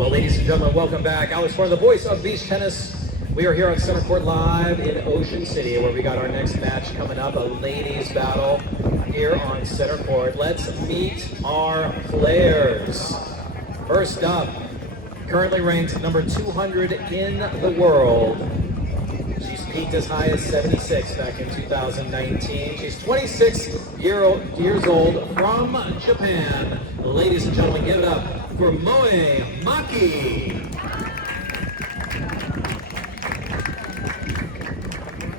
Well, ladies and gentlemen, welcome back. Alex Warren, the voice of beach tennis. We are here on Center Court Live in Ocean City, where we got our next match coming up, a ladies battle here on Center Court. Let's meet our players. First up, currently ranked number 200 in the world. She's peaked as high as 76 back in 2019. She's 26 years old from Japan. Ladies and gentlemen, give it up for Moe Maki.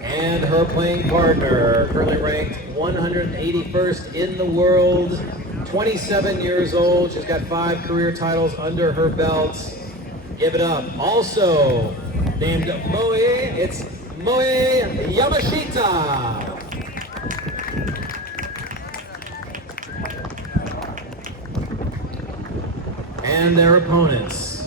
And her playing partner, currently ranked 181st in the world, 27 years old. She's got 5 career titles under her belt. Give it up. Also named Moe, it's Moe Yamashita. And their opponents,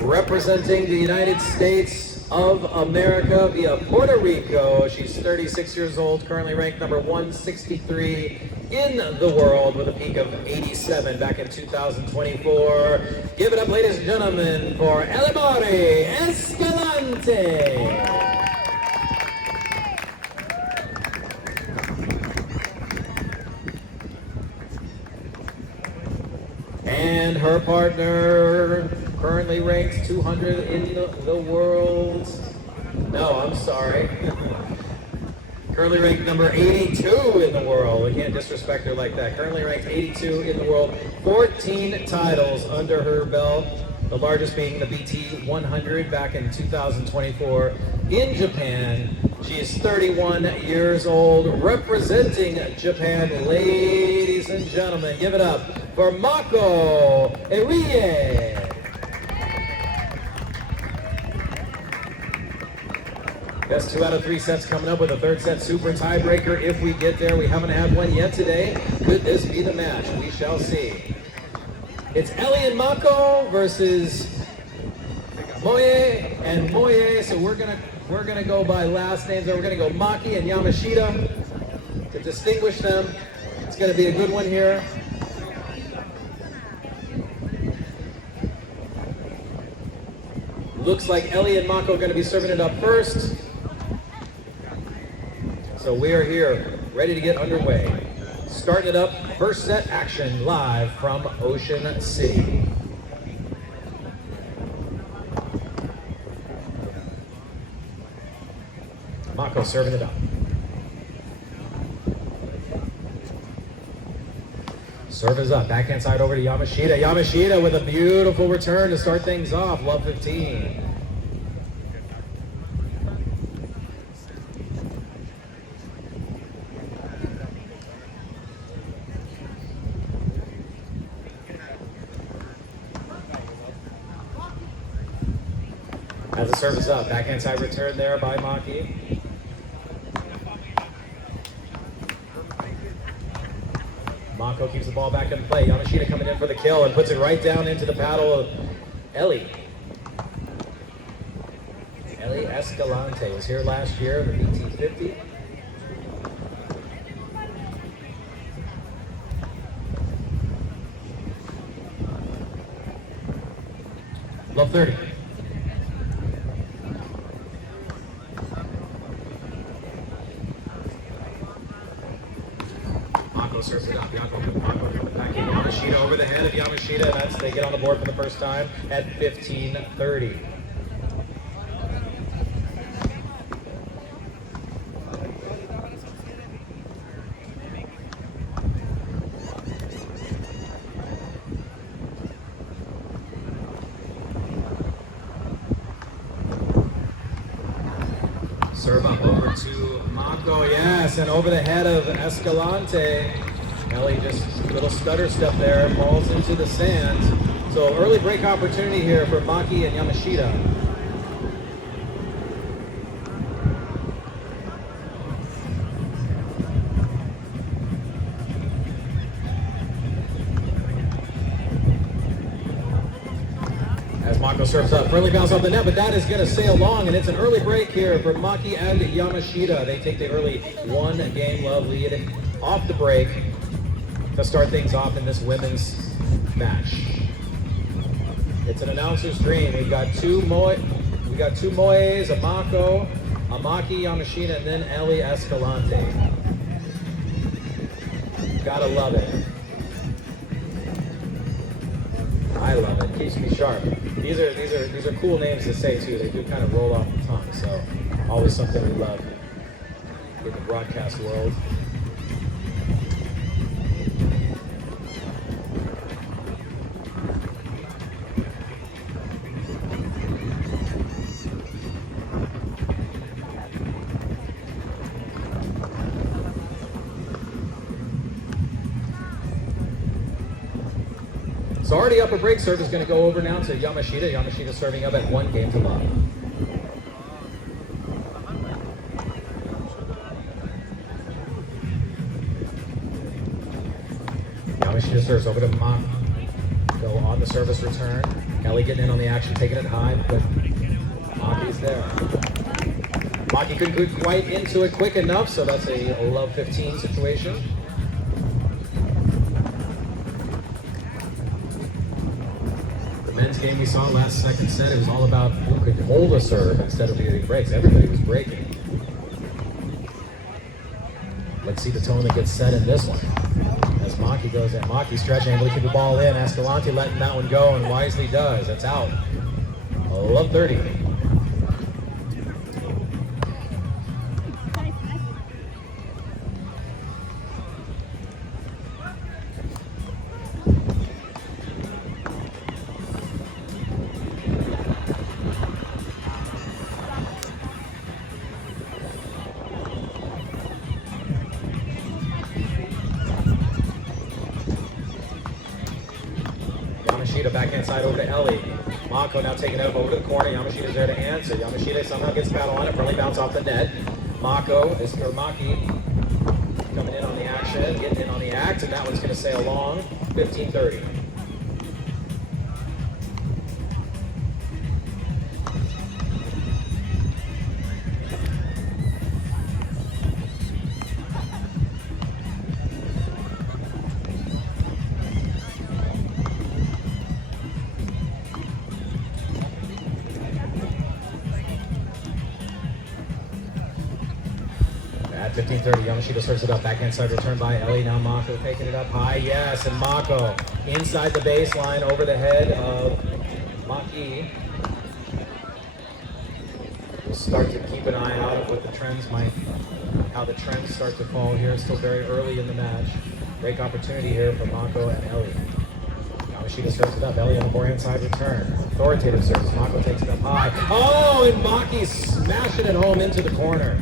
representing the United States of America via Puerto Rico. She's 36 years old, currently ranked number 163 in the world with a peak of 87 back in 2024. Give it up, ladies and gentlemen, for Elimari Escalante. And her partner, currently ranked 200 in the world. No, I'm sorry. Currently ranked number 82 in the world. We can't disrespect her like that. Currently ranked 82 in the world. 14 titles under her belt. The largest being the BT100 back in 2024 in Japan. She is 31 years old, representing Japan. Ladies and gentlemen, give it up for Mako Erie. Best 2 out of 3 sets coming up with a 3rd set super tiebreaker if we get there. We haven't had one yet today. Could this be the match? We shall see. It's Ellie and Mako versus Moe and Moe. So we're gonna go by last names. We're gonna go Maki and Yamashita to distinguish them. It's gonna be a good one here. Looks like Ellie and Mako are going to be serving it up first. So we are here, ready to get underway. Starting it up, first set action live from Ocean City. Mako serving it up. Serve is up, backhand side over to Yamashita. Yamashita with a beautiful return to start things off, love 15. As the service up, backhand side return there by Maki. Mako keeps the ball back in play. Yamashita coming in for the kill and puts it right down into the paddle of Ellie. Ellie Escalante was here last year in the BT200. Love 30. Mako serves it up. Mako coming back in. Yamashita over the head of Yamashita. That's, they get on the board for the first time at 15-30. Serve up over to Mako, yes, and over the head of Escalante. Ellie just a little stutter step there, falls into the sand. So early break opportunity here for Maki and Yamashita. As Mako serves up, friendly bounce off the net, but that is going to sail long, and it's an early break here for Maki and Yamashita. They take the early 1-game love lead off the break to start things off in this women's match. It's an announcer's dream. We've got two Moes, a Mako, a Maki Yamashita, and then Ellie Escalante. Gotta love it. I love it. Keeps me sharp. These are cool names to say too. They do kind of roll off the tongue, so always something we love in the broadcast world. So already up, a break serve is going to go over now to Yamashita. Yamashita serving up at 1-0. Yamashita serves over to Mako on the service return. Ellie getting in on the action, taking it high, but Maki's there. Maki couldn't get quite into it quick enough, so that's a love 15 situation. Men's game we saw last second set, it was all about who could hold a serve instead of getting breaks. Everybody was breaking. Let's see the tone that gets set in this one. As Maki goes in, Maki stretching, able to keep the ball in. Escalante letting that one go, and wisely does. That's out. Love 30. Yamashita backhand side over to Ellie. Mako now taking it up over to the corner. Yamashita's there to answer. Yamashita somehow gets paddle on it, friendly bounce off the net. Maki coming in on the action, getting in on the act, and that one's going to sail long. 15-30. At 15-30, Yamashita serves it up, backhand side return by Ellie. Now Mako taking it up high, yes, and Mako inside the baseline over the head of Maki. We'll start to keep an eye out of what the trends how the trends start to fall here. It's still very early in the match. Break opportunity here for Mako and Ellie. Yamashita serves it up, Ellie on the forehand side return. Authoritative service, Mako takes it up high. Oh, and Maki smashing it home into the corner.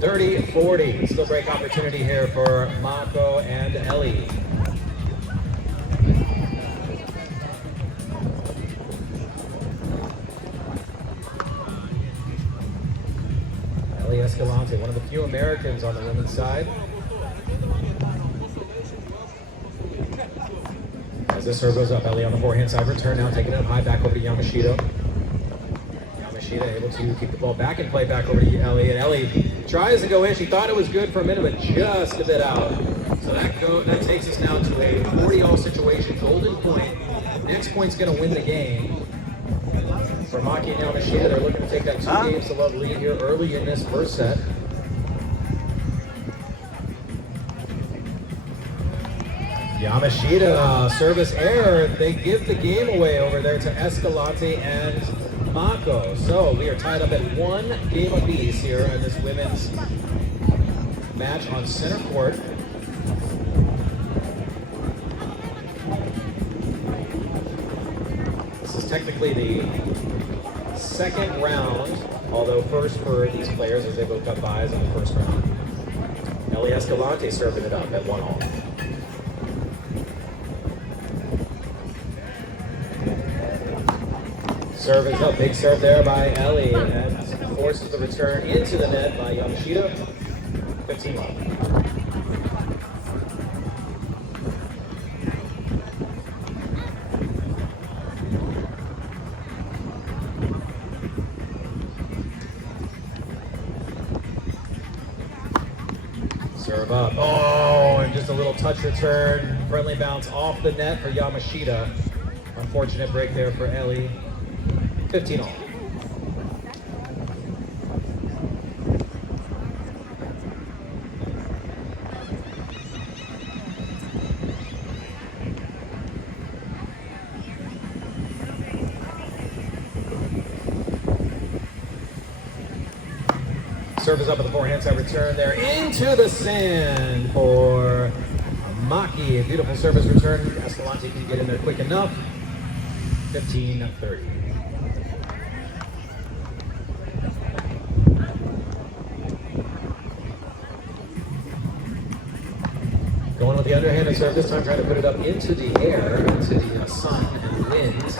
30-40. Still break opportunity here for Mako and Ellie. Ellie Escalante, one of the few Americans on the women's side. As this serve goes up, Ellie on the forehand side return, now taking it up high, back over to Yamashita. Yamashita able to keep the ball back and play back over to Ellie, and Ellie tries to go in. She thought it was good for a minute, but just a bit out. So that takes us now to a 40-all situation, golden point. Next point's going to win the game. For Maki and Yamashita, they're looking to take that 2-0 lead here early in this first set. Yamashita, service error. They give the game away over there to Escalante and Mako. So we are tied up at 1 game apiece here in this women's match on center court. This is technically the second round, although first for these players as they both got buys in the first round. Ellie Escalante serving it up at 1-all. Serve is up, big serve there by Ellie, and forces the return into the net by Yamashita. 15-all. Serve up. Oh, and just a little touch return. Friendly bounce off the net for Yamashita. Unfortunate break there for Ellie. 15 all. Serve is up at the forehand side return there into the sand for Maki. A beautiful service return. Escalante can get in there quick enough. 15-30. Going with the underhanded serve, this time trying to put it up into the air, into the sun and wind.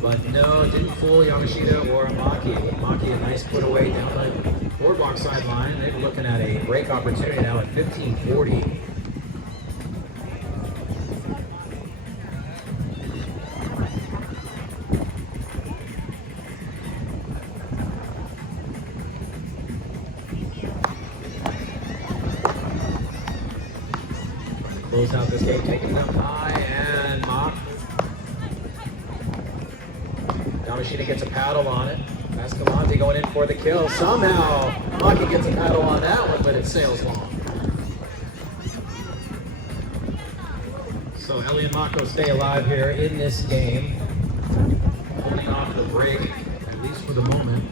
But no, it didn't fool Yamashita or Maki. Maki, a nice put away down the boardwalk sideline. They're looking at a break opportunity now at 15-40. Close out this game, taking it up high, and Mach. Yamashita gets a paddle on it. Escalante going in for the kill. Somehow, Maki gets a paddle on that one, but it sails long. So Ellie and Mako stay alive here in this game. Holding off the break, at least for the moment.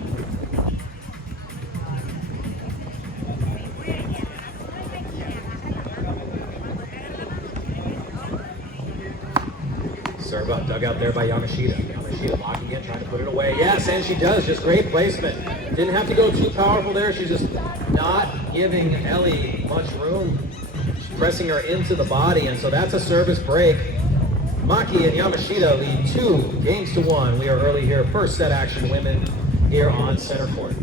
Serve up, dug out there by Yamashita. Yamashita locking in, trying to put it away. Yes, and she does. Just great placement. Didn't have to go too powerful there. She's just not giving Ellie much room. She's pressing her into the body, and so that's a service break. Maki and Yamashita lead 2-1. We are early here. First set action, women here on center court.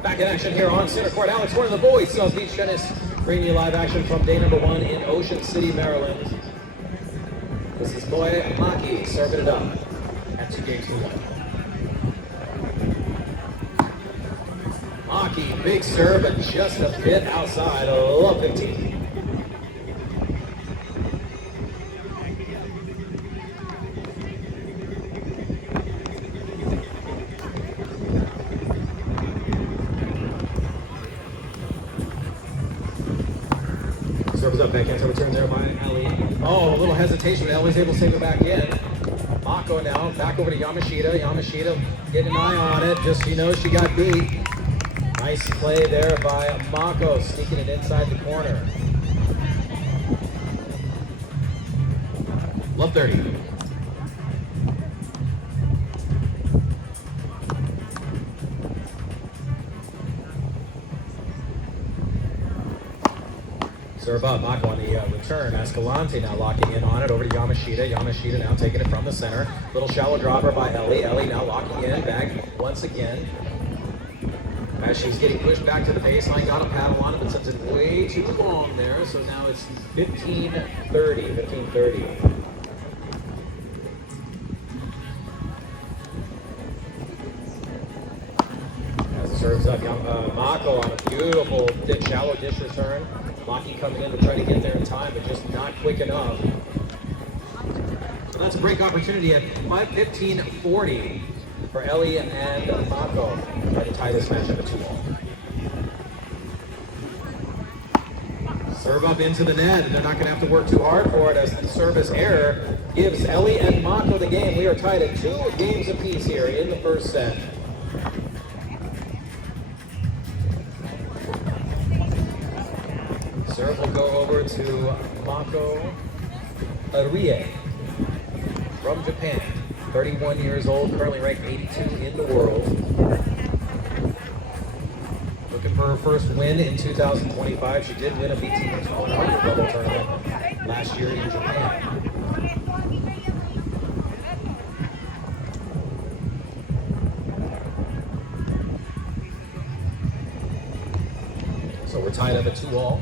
Back in action here on center court. Alex, one of the voice of beach tennis, bringing you live action from day number 1 in Ocean City, Maryland. This is Boy Maki serving it up at 2-1. Maki, big serve, but just a bit outside of 15. Serves up, backhand serve return there by Ellie. Oh, a little hesitation, but Ellie's able to take it back in. Mako now, back over to Yamashita. Yamashita getting an eye on it, just so you know she got beat. Nice play there by Mako, sneaking it inside the corner. Love 30. Serve up, Mako on the return. Escalante now locking in on it over to Yamashita. Yamashita now taking it from the center. Little shallow dropper by Ellie. Ellie now locking in, back once again. As she's getting pushed back to the baseline, got a paddle on it, but sends it way too long there. So now it's 15-30. As it serves up, Mako on a beautiful shallow dish return. Maki coming in to try to get there in time, but just not quick enough. So that's a break opportunity at 5:15:40 for Ellie and Mako. Try to tie this match up at 2-all. Serve up into the net, and they're not going to have to work too hard for it as the service error gives Ellie and Mako the game. We are tied at 2 games apiece here in the first set. Serve will go over to Mako Arie from Japan. 31 years old, currently ranked 82 in the world. Looking for her first win in 2025. She did win a BT200 level tournament last year in Japan. So we're tied up at 2-all.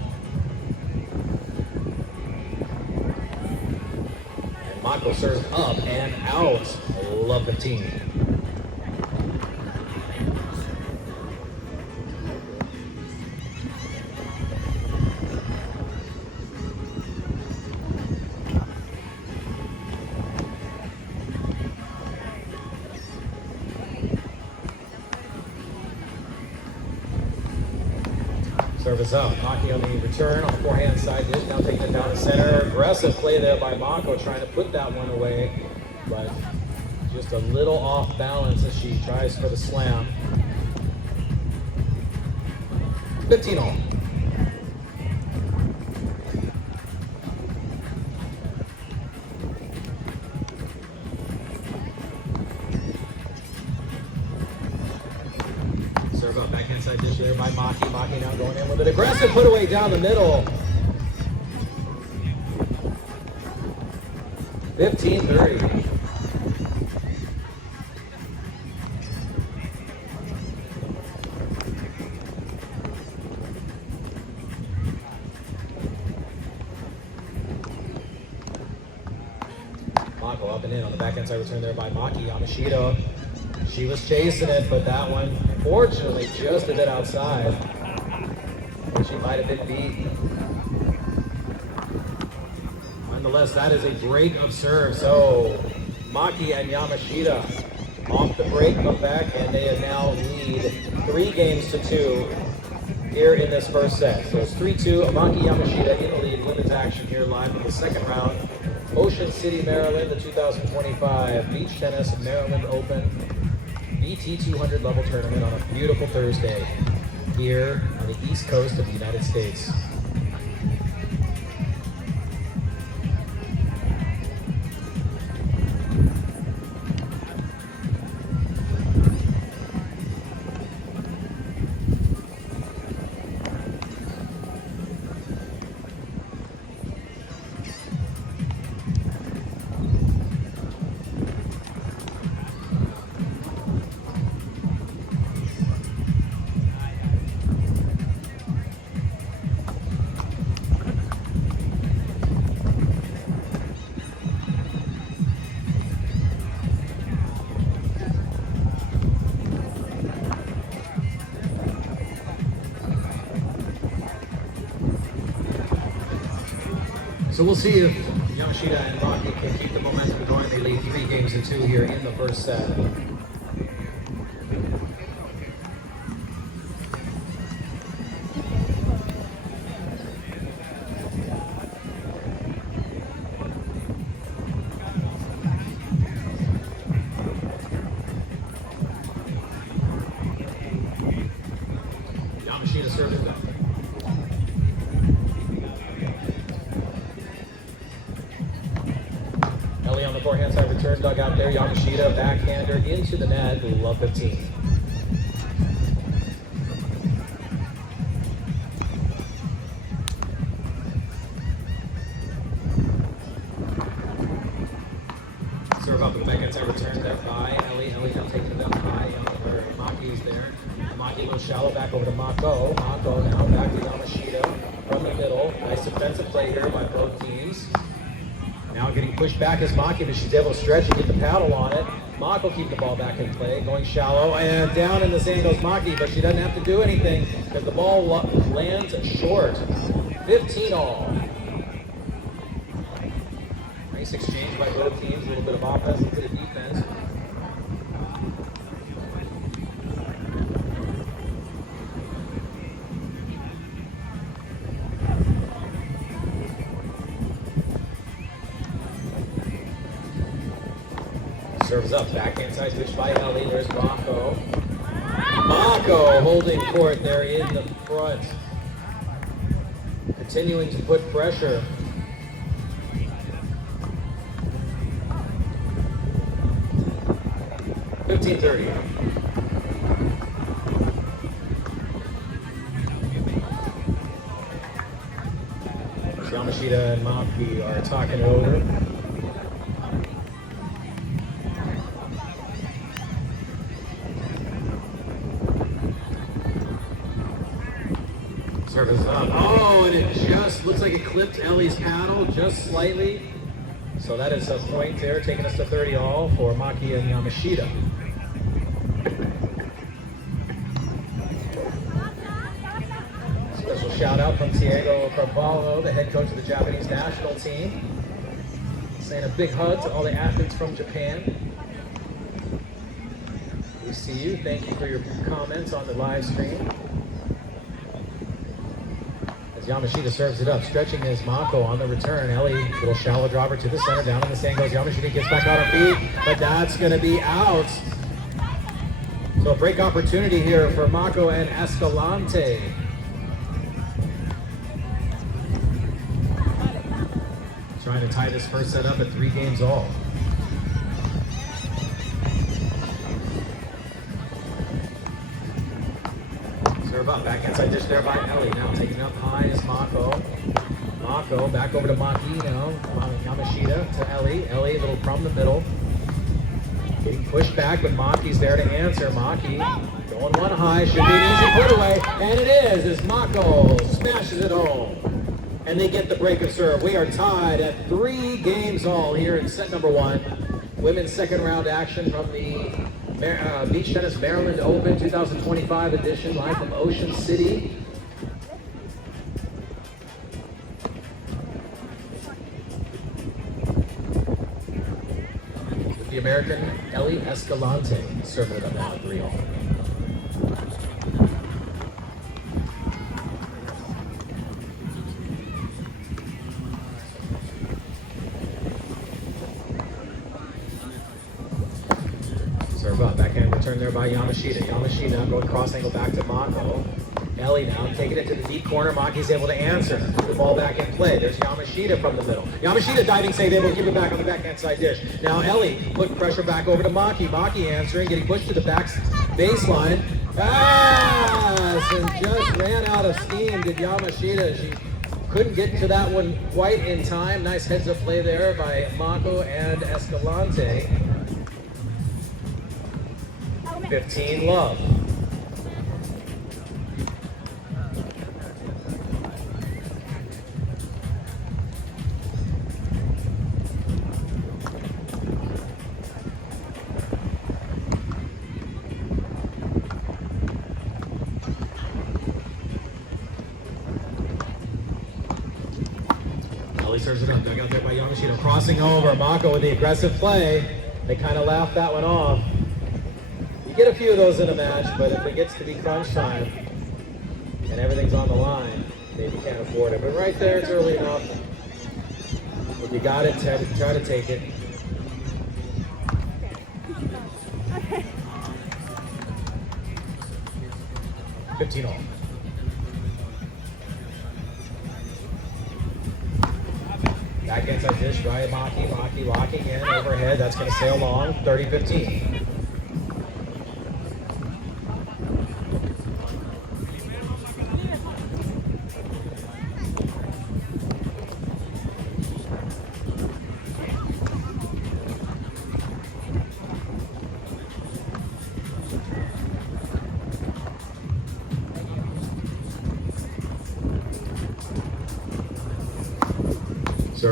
And Mako serves up and out. Love the team. Service up. Maki on the return on the forehand side dish. Now taking it down to center. Aggressive play there by Mako, trying to put that one away, but just a little off balance as she tries for the slam. 15-all. Serve up, backhand side dish there by Maki. Maki now going in with an aggressive put away down the middle. 15-30. Mako up and in on the backhand side return there by Maki. Yamashita, she was chasing it, but that one, fortunately, just a bit outside. She might have been beat. Nonetheless, that is a break of serve. So Maki and Yamashita off the break, come back, and they now lead 3-2 here in this first set. So it's 3-2. Maki Yamashita in the lead. Women's action here live in the second round. Ocean City, Maryland, the 2025 Beach Tennis Maryland Open BT200 level tournament on a beautiful Thursday here on the east coast of the United States. So we'll see if Yamashita and Maki can keep the momentum going. They lead 3-2 here in the first set. Yamashita serving up. Ellie on the forehand side return, dug out there. Yamashita, backhander into the net. Love 15. Serve up with the backhand side return there by Ellie. Ellie now taking it up high. Maki's there. Maki little shallow back over to Mako. Mako now back to Yamashita from the middle. Nice defensive play here by both teams. Now getting pushed back is Maki, but she's able to stretch and get the paddle on it. Mako keep the ball back in play, going shallow, and down in the sand goes Maki, but she doesn't have to do anything because the ball lands short. 15 all. Nice exchange by both teams, a little bit of offense into the defense. Serves up, backhand side switch by Ellie. There's Mako. Mako holding court there in the front. Continuing to put pressure. $15-30. Yamashita and Maki are talking over. Service up. Oh, and it just looks like it clipped Ellie's paddle just slightly. So that is a point there, taking us to 30 all for Maki and Yamashita. Special shout out from Diego Carvalho, the head coach of the Japanese national team. Saying a big hug to all the athletes from Japan. We see you. Thank you for your comments on the live stream. Yamashita serves it up, stretching is Mako on the return. Ellie, little shallow dropper to the center, down in the sand goes Yamashita, gets back on her feet, but that's going to be out. So a break opportunity here for Mako and Escalante. Trying to tie this first set up at 3 games all. Serve up, back inside dish there by Ellie. Now taking up high is Mako. Mako back over to Maki now. Yamashita to Ellie. Ellie a little from the middle. Getting pushed back, but Maki's there to answer. Maki going one high. Should be an easy put away. And it is as Mako smashes it home. And they get the break of serve. We are tied at 3 games all here in set number 1. Women's second round action from the Beach Tennis Maryland Open 2025 edition, live from Ocean City. With the American Ellie Escalante serving it up now at 3 all. Backhand return there by Yamashita. Yamashita going cross angle back to Mako. Ellie now taking it to the deep corner. Maki's able to answer. The ball back in play. There's Yamashita from the middle. Yamashita diving save, able to give it back on the backhand side dish. Now Ellie put pressure back over to Maki. Maki answering, getting pushed to the back baseline. And just ran out of steam did Yamashita. She couldn't get to that one quite in time. Nice heads up play there by Mako and Escalante. 15 love. Ellie serves it up, dug out there by Yamashita, crossing over. Mako with the aggressive play. They kind of laughed that one off. Get a few of those in a match, but if it gets to be crunch time and everything's on the line, maybe can't afford it. But right there, it's early enough. If you got it, try to take it. Okay. 15 all. Back inside dish by Maki. Maki locking in overhead. That's going to sail long. 30-15.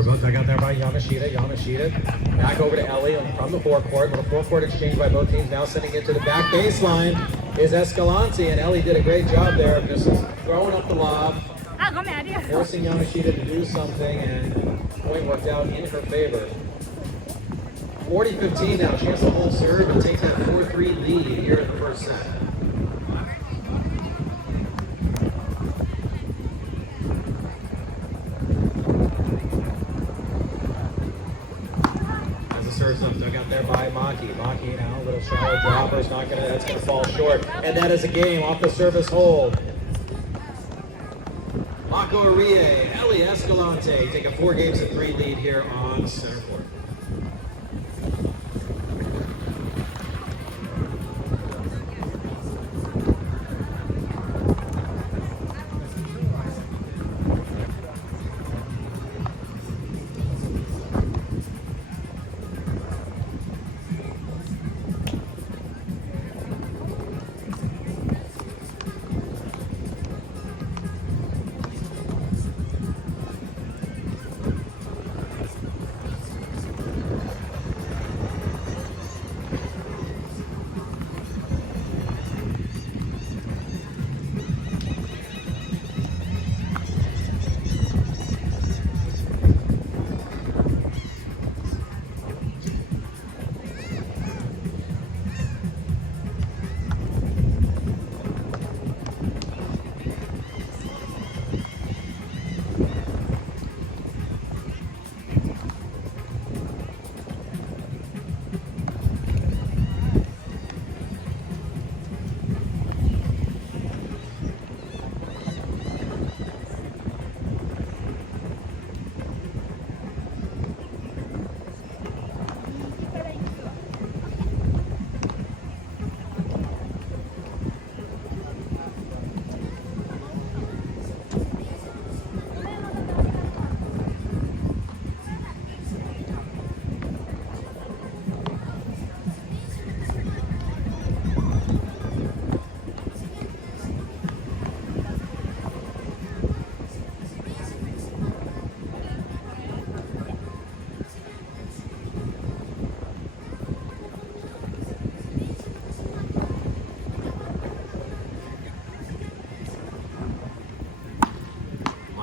Servo dug out there by Yamashita. Yamashita back over to Ellie from the forecourt. Little forecourt exchange by both teams. Now sending it to the back baseline is Escalante, and Ellie did a great job there of just throwing up the lob, forcing Yamashita to do something, and point worked out in her favor. 40-15 now. Chance to hold serve and take that 4-3 lead here in the first set. Serves up, dug out there by Maki. Maki now, a little shallow dropper, that's gonna fall short. And that is a game off the service hold. Mako Arie, Ellie Escalante take a 4-3 lead here on center court.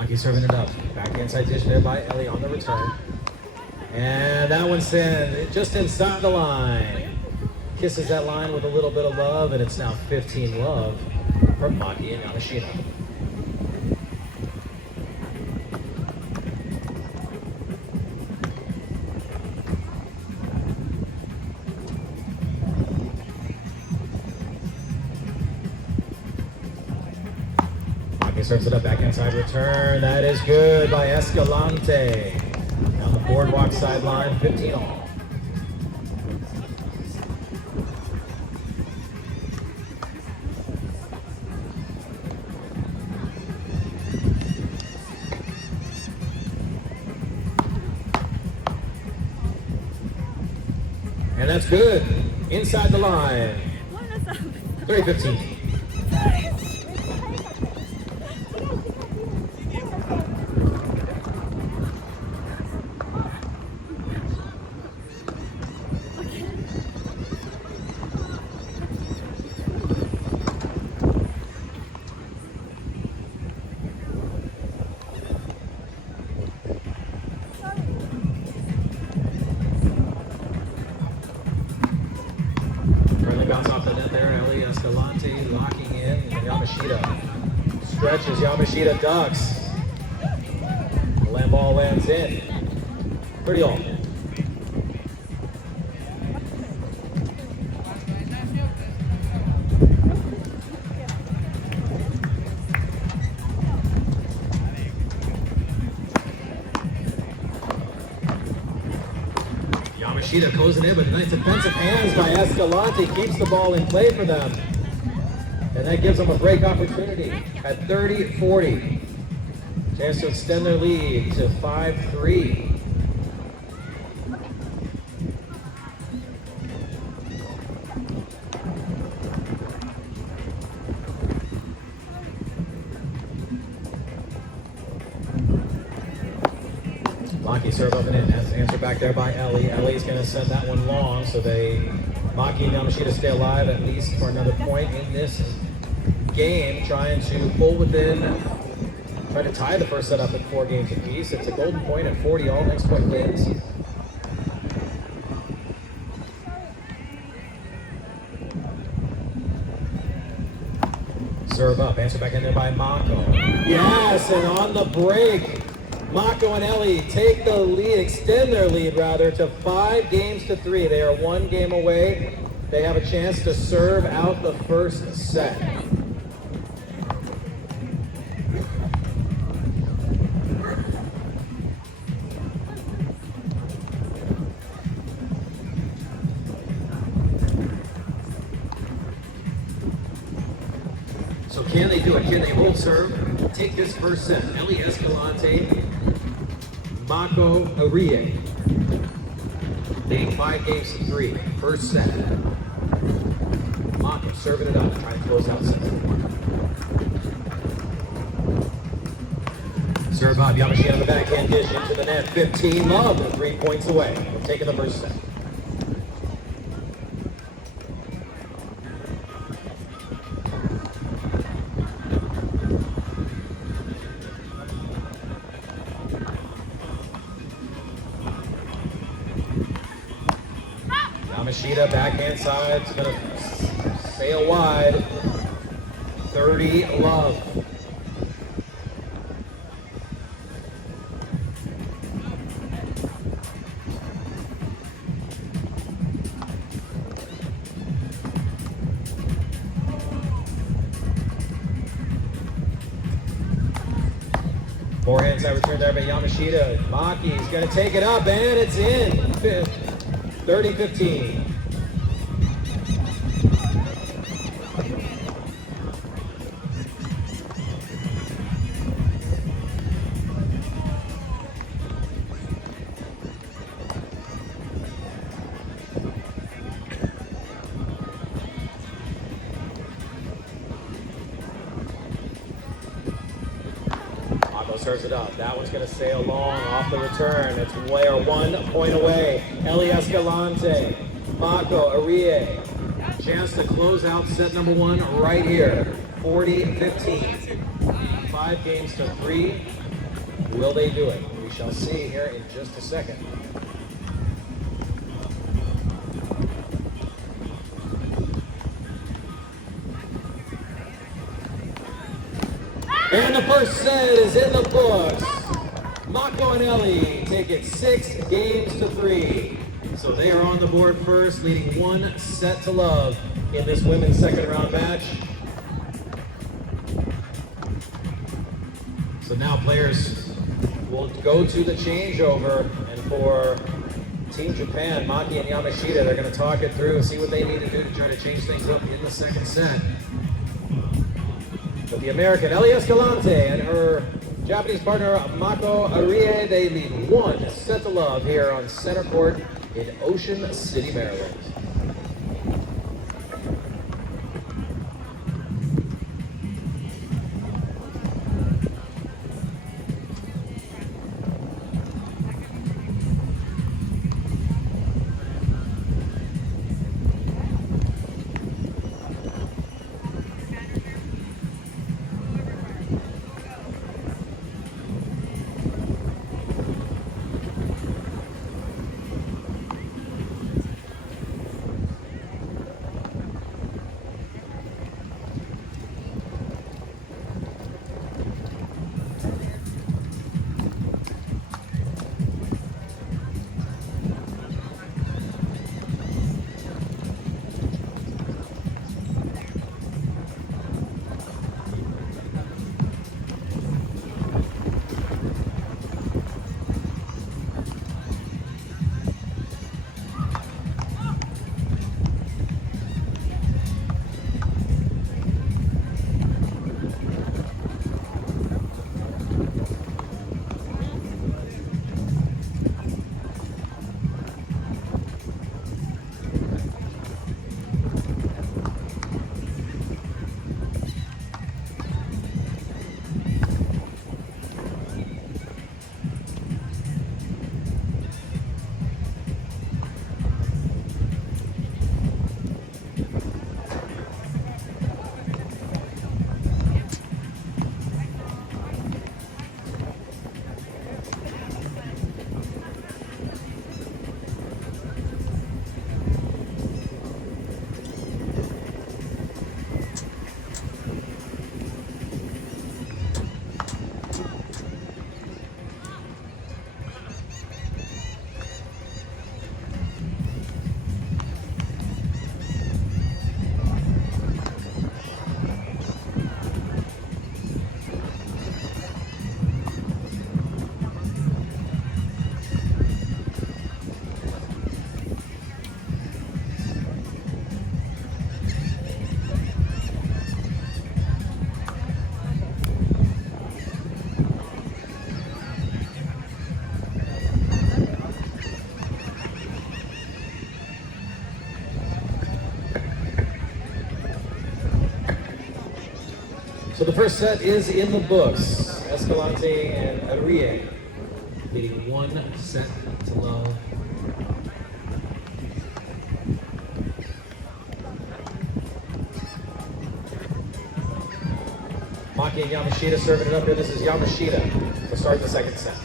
He's serving it up. Back inside dish there by Ellie on the return. And that one's just inside the line. Kisses that line with a little bit of love, and it's now 15-love from Maki and Yamashita. Serves it up, back inside return. That is good by Escalante. Down the boardwalk sideline, 15 all. And that's good. Inside the line. 3-15. Bounce off the net there, Ellie Escalante locking in, and Yamashita stretches, Yamashita ducks. The land ball lands in. Pretty all. Yamashita goes in, but nice defensive hands by Escalante keeps the ball in play for them. And that gives them a break opportunity at 30-40. Chance to extend their lead to 5-3. Maki serve up and in. That's answered back there by Ellie. Ellie's going to send that one long, so Maki and Yamashita stay alive at least for another point in this game, trying to pull within, try to tie the first set up at 4 games apiece. It's a golden point at 40 all. Next point wins. Serve up, answer back in there by Mako. Yes, and on the break, Mako and Ellie take the lead, extend their lead rather, to 5 games to 3. They are 1 game away. They have a chance to serve out the first set. So can they do it? Can they hold serve? Take this first set. Ellie Escalante, Mako Arie. Leading 5 games to 3. First set. Mako serving it up, trying to close out set 1. Serve up, Yamashita on the backhand dish into the net. 15 love, 3 points away. We're taking the first set. Yamashita, backhand side, it's going to sail wide. 30 love. Forehand side return there by Yamashita. Maki's going to take it up, and it's in. 30-15. Serves it up. That one's going to sail long off the return. It's way or 1 point away. Ellie Escalante, Mako Arie. Chance to close out set number 1 right here. 40-15. 5 games to 3. Will they do it? We shall see here in just a second. And the first set is in the books. Mako and Ellie take it 6 games to 3. So they are on the board first, leading 1 set to love in this women's second round match. So now players will go to the changeover, and for Team Japan, Maki and Yamashita, they're going to talk it through and see what they need to do to try to change things up in the second set. But the American Ellie Escalante and her Japanese partner Mako Arie, they lead 1 set to love here on center court in Ocean City, Maryland. So the first set is in the books. Escalante and Adrie leading 1-0. Maki and Yamashita serving it up here. This is Yamashita to start the second set.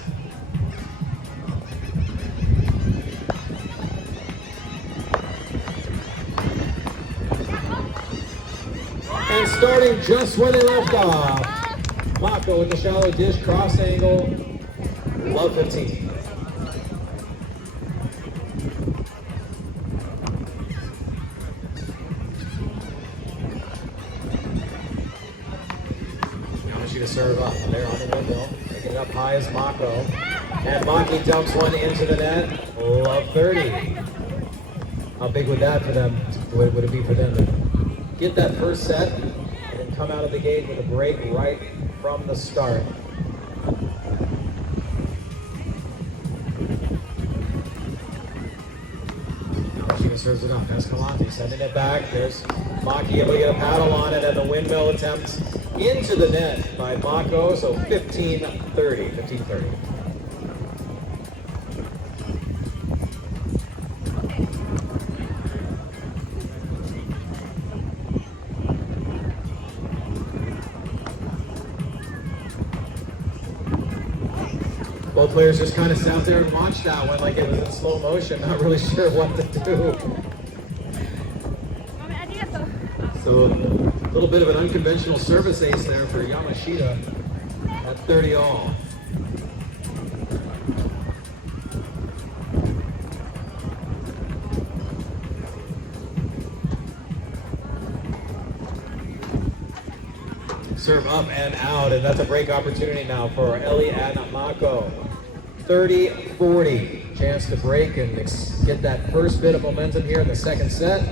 And starting just where they left off, Mako with the shallow dish, cross angle, love 15. Yamashita serve up, there on the window, taking it up high as Mako. And Maki dumps one into the net, love 30. How big would that for them, would it be for them to get that first set and then come out of the gate with a break right from the start? Yamashita serves it up. Escalante sending it back. There's Maki able to get a paddle on it, and the windmill attempt into the net by Mako. So 15-30. Both players just kind of sat there and watched that one like it was in slow motion, not really sure what to do. So a little bit of an unconventional service ace there for Yamashita at 30 all. Serve up and out, and that's a break opportunity now for Ellie and Mako. 30-40, chance to break and get that first bit of momentum here in the second set.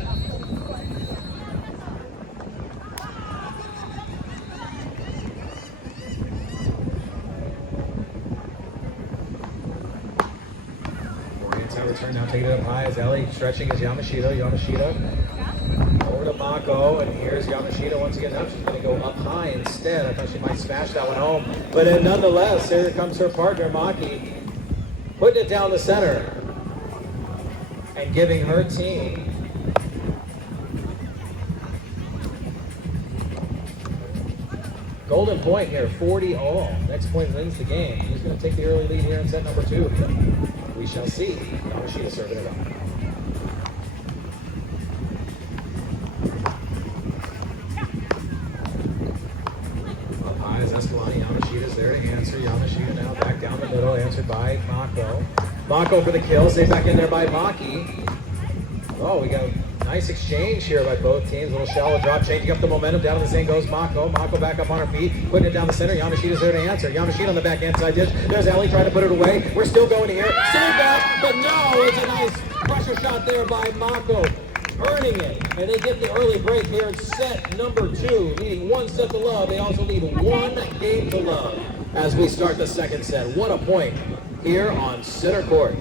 Oriental return now, taking it up high as Ellie stretching as Yamashita. Over to Mako, and here's Yamashita once again. Now she's going to go up high instead. I thought she might smash that one home, but nonetheless, here comes her partner Maki, putting it down the center and giving her team golden point here, 40 all. Next point wins the game. Who's going to take the early lead here in set number 2? We shall see. Yamashita serving it up. Escalante, Yamashita's there to answer. Yamashita now back down the middle, answered by Mako. Mako for the kill, stays back in there by Maki. Oh, we got a nice exchange here by both teams. A little shallow drop, changing up the momentum. Down to the same goes Mako. Mako back up on her feet, putting it down the center. Yamashita's there to answer. Yamashita on the back end side dish. There's Ellie trying to put it away. We're still going here. Save that, but no, it's a nice pressure shot there by Mako. Earning it, and they get the early break here in set number 2, leading 1-0. They also lead 1-0 as we start the second set. What a point here on center court.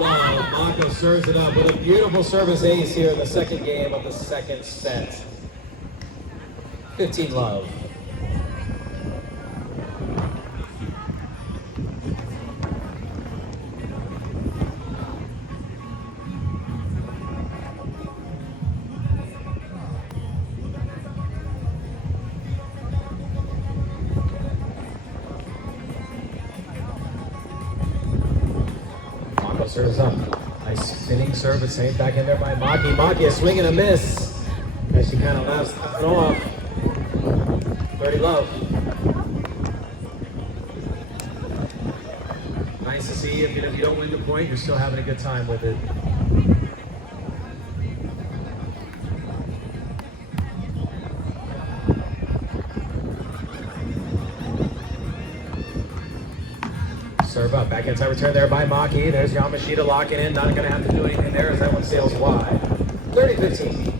love. Mako serves it up with a beautiful service ace here in the second game of the second set. 15 love. Serves up. Nice spinning serve, but same back in there by Maki. Maki, a swing and a miss. As she kind of laughs it off. 30 love. Nice to see if you don't win the point, you're still having a good time with it. Serve up, back inside return there by Maki. There's Yamashita locking in, not going to have to do anything there as that one sails wide. 30-15.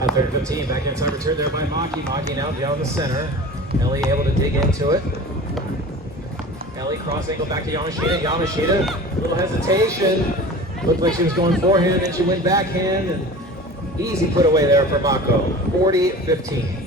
At 30-15, back inside return there by Maki. Maki now down the center. Ellie able to dig into it. Ellie cross angle back to Yamashita. Yamashita, a little hesitation. Looked like she was going forehand, then she went backhand, and easy put away there for Mako. 40-15.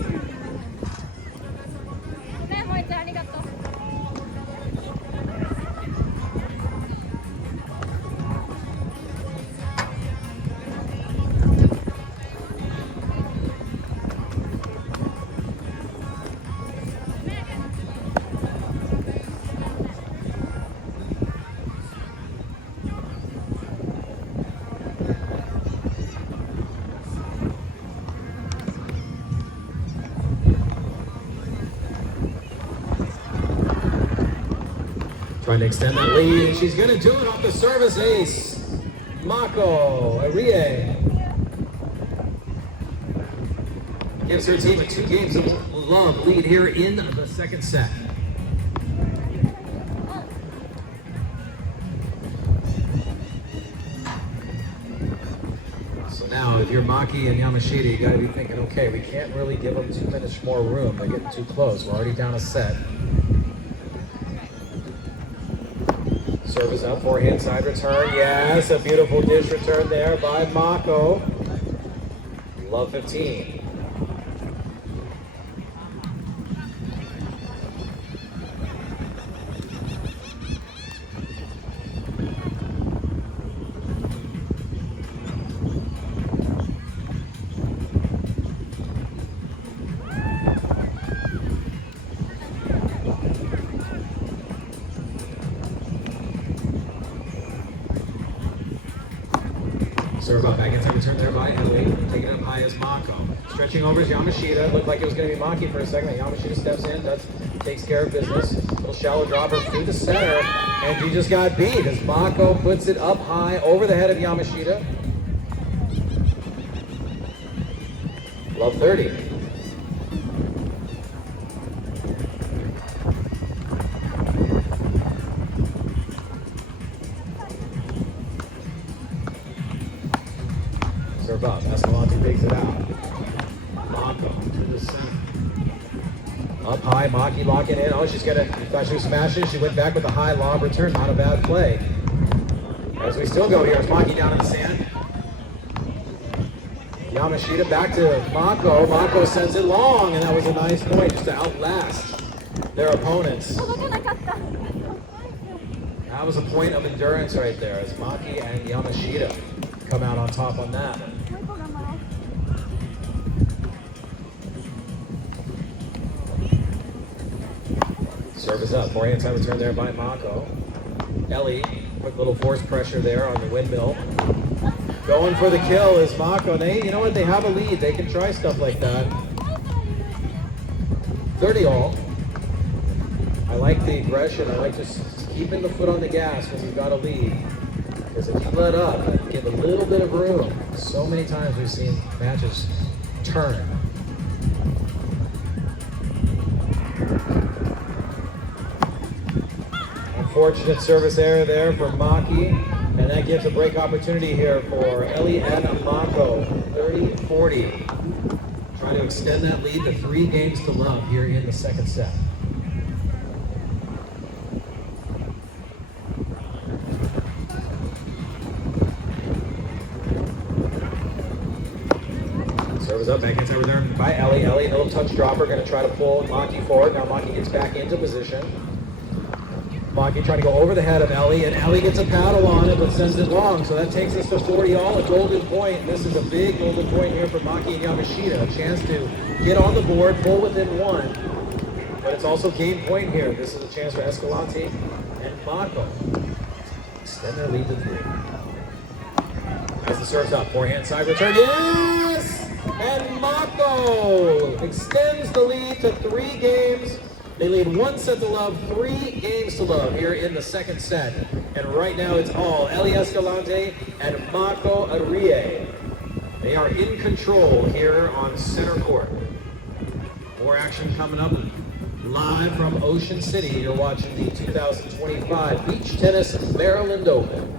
Trying to extend that lead, and she's going to do it off the service ace. Mako Arie gives her team a 2 games of love lead here in the second set. So now, if you're Maki and Yamashita, you got to be thinking, okay, we can't really give them too much more room. They're getting too close. We're already down a set. Service up, forehand side return. Yes, a beautiful dish return there by Mako. Love 15. Serve up, back inside return there by Ellie. Taking it up high as Mako. Stretching over is Yamashita. Looked like it was going to be Maki for a second. Yamashita steps in, takes care of business. Little shallow dropper through the center. And she just got beat as Mako puts it up high over the head of Yamashita. Love 30. Serve up. Escalante digs it out. Mako to the center. Up high, Maki locking in. Oh, thought she was smashing. She went back with a high lob return. Not a bad play. As we still go here, it's Maki down in the sand. Yamashita back to Mako. Mako sends it long, and that was a nice point just to outlast their opponents. That was a point of endurance right there as Maki and Yamashita come out on top on that. Service up, forehand side return there by Mako. Ellie, quick little force pressure there on the windmill. Going for the kill is Mako. You know what? They have a lead. They can try stuff like that. 30 all. I like the aggression. I like just keeping the foot on the gas when you've got a lead. Because if you let up and give a little bit of room, so many times we've seen matches turn. Unfortunate service error there for Maki, and that gives a break opportunity here for Ellie and Mako, 30-40. Trying to extend that lead to 3 games to love here in the second set. Service up, back inside return by Ellie. Ellie, a little touch dropper, going to try to pull Maki forward. Now Maki gets back into position. Maki trying to go over the head of Ellie, and Ellie gets a paddle on it, but sends it long. So that takes us to 40 all, a golden point. This is a big golden point here for Maki and Yamashita. A chance to get on the board, pull within 1. But it's also game point here. This is a chance for Escalante and Mako to extend their lead to 3. As the serve's up, forehand side return, yes! And Mako extends the lead to 3 games. They lead 1 set to love, 3 games to love here in the second set. And right now it's all Ellie Escalante and Mako Arie. They are in control here on center court. More action coming up live from Ocean City. You're watching the 2025 Beach Tennis Maryland Open.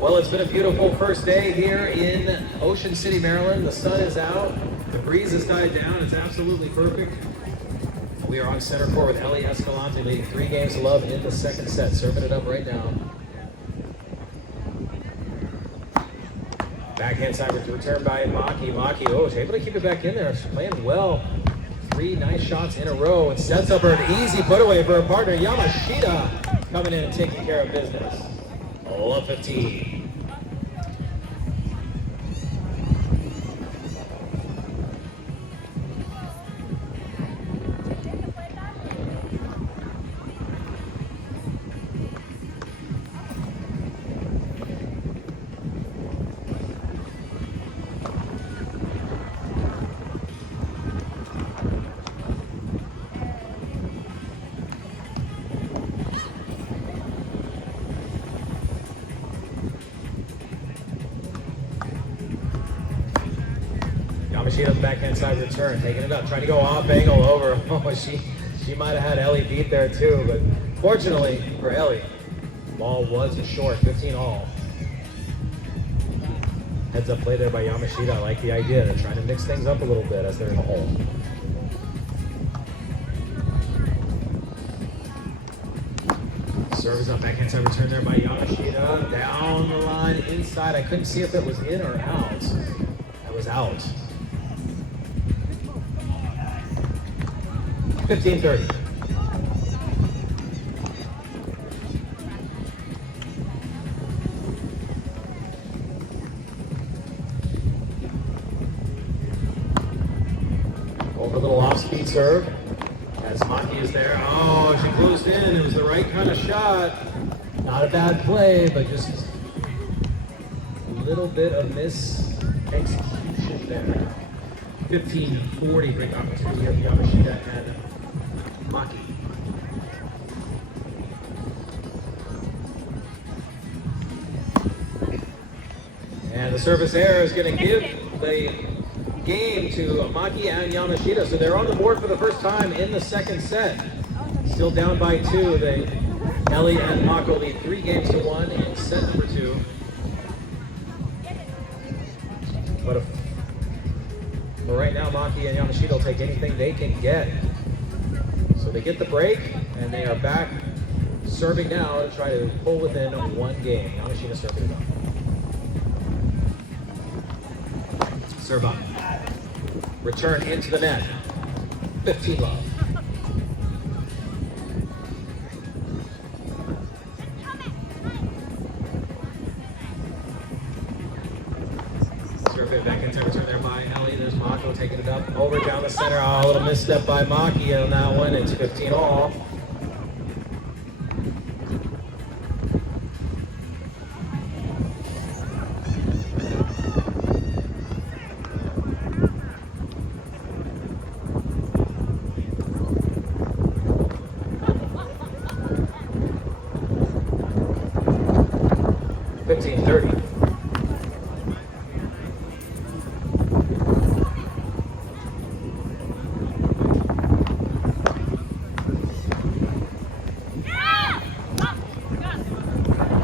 Well, it's been a beautiful first day here in Ocean City, Maryland. The sun is out, the breeze has died down, it's absolutely perfect. We are on center court with Ellie Escalante leading 3 games to love in the second set, serving it up right now. Backhand side return by Maki. Maki, oh, she's able to keep it back in there. She's playing well. 3 nice shots in a row and sets up her an easy put away for her partner, Yamashita, coming in and taking care of business. Love 15. Yamashita's backhand side return, taking it up, trying to go off angle over. Oh, she might have had Ellie beat there too, but fortunately for Ellie, ball was short, 15 all. Heads up play there by Yamashita. I like the idea. They're trying to mix things up a little bit as they're in the hole. Serves up, backhand side return there by Yamashita. Down the line, inside. I couldn't see if it was in or out. That was out. 15-30. Over a little off-speed serve. As Maki is there. Oh, she closed in. It was the right kind of shot. Not a bad play, but just a little bit of mis-execution there. 15-40, great opportunity here for Yamashita and Maki. the service error is going to give the game to Maki and Yamashita. So they're on the board for the first time in the second set. Still down by 2. Ellie and Mako lead 3 games to 1 in set number 2. But right now, Maki and Yamashita will take anything they can get. So they get the break, and they are back serving now to try to pull within 1 game. Yamashita serving it up. Serve up. Return into the net. 15 love. Serve it back into return there by Ellie. There's Mako taking it up over down the center. Oh, a little misstep by Maki on that one. It's 15 all.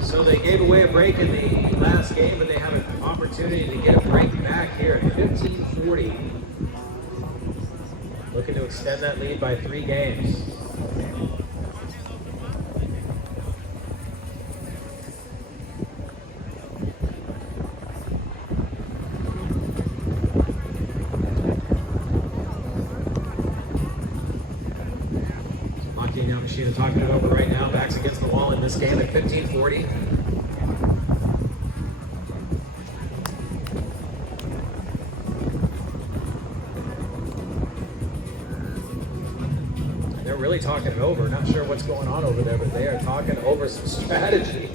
So they gave away a break in the last game, but they have an opportunity to get a break back here at 15-40. Looking to extend that lead by 3 games. Maki and Yamashita talking it over right now. Backs against the wall in this game at 15-40. They're really talking it over. Not sure what's going on over there, but they are talking over some strategy.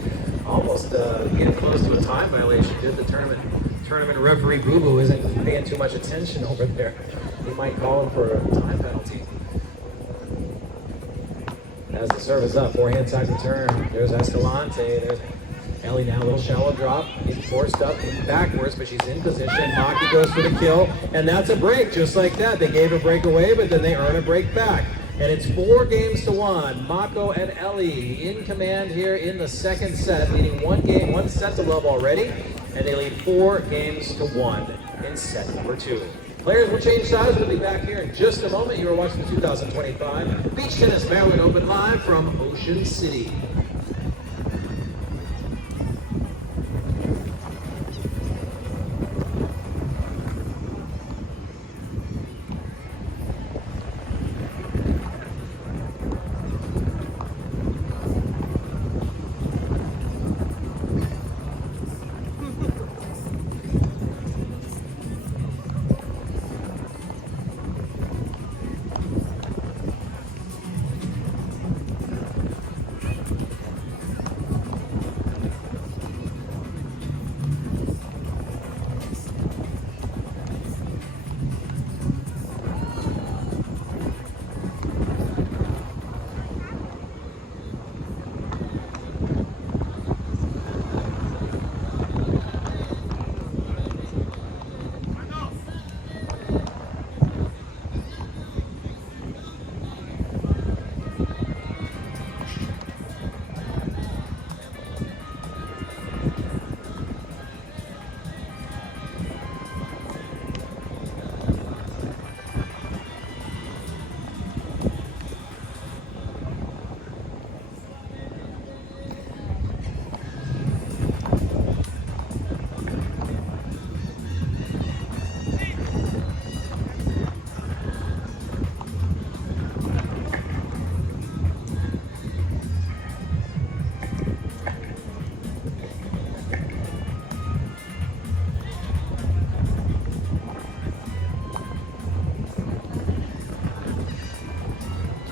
Almost getting close to a time violation. Did the tournament referee Boo Boo isn't paying too much attention over there. He might call him for a time penalty. As the serve is up, forehand side return. There's Escalante. There's Ellie now, a little shallow drop. He's forced up, backwards, but she's in position. Maki goes for the kill, and that's a break, just like that. They gave a break away, but then they earn a break back. And it's 4 games to 1. Mako and Ellie in command here in the second set, leading 1 set to love already, and they lead 4 games to 1 in set number 2. Players will change sides. We'll be back here in just a moment. You are watching the 2025 Beach Tennis Maryland Open live from Ocean City.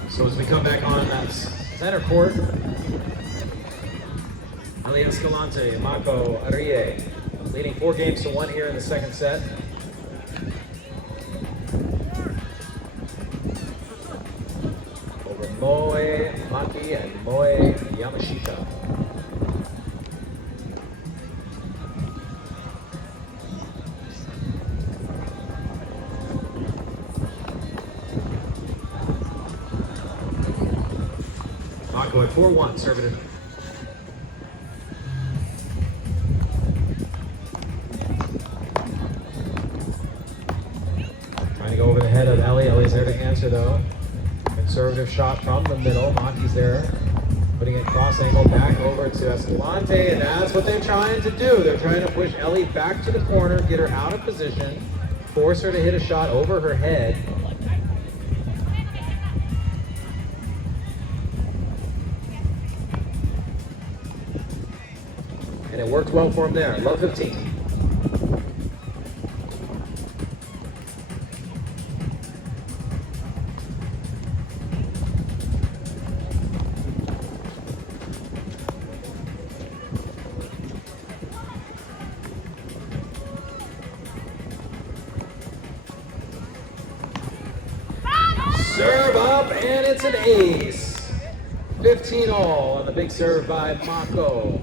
So as we come back on that center court, Ellie Escalante and Mako Arie leading 4 games to 1 here in the second set. Over Moe Maki and Moe Yamashita. 4-1, serve it in. Trying to go over the head of Ellie. Ellie's there to answer though. Conservative shot from the middle. Maki's there. Putting it cross angle back over to Escalante, and that's what they're trying to do. They're trying to push Ellie back to the corner, get her out of position, force her to hit a shot over her head. And it worked well for him there. Love 15. Serve up, and it's an ace. 15 all on the big serve by Mako.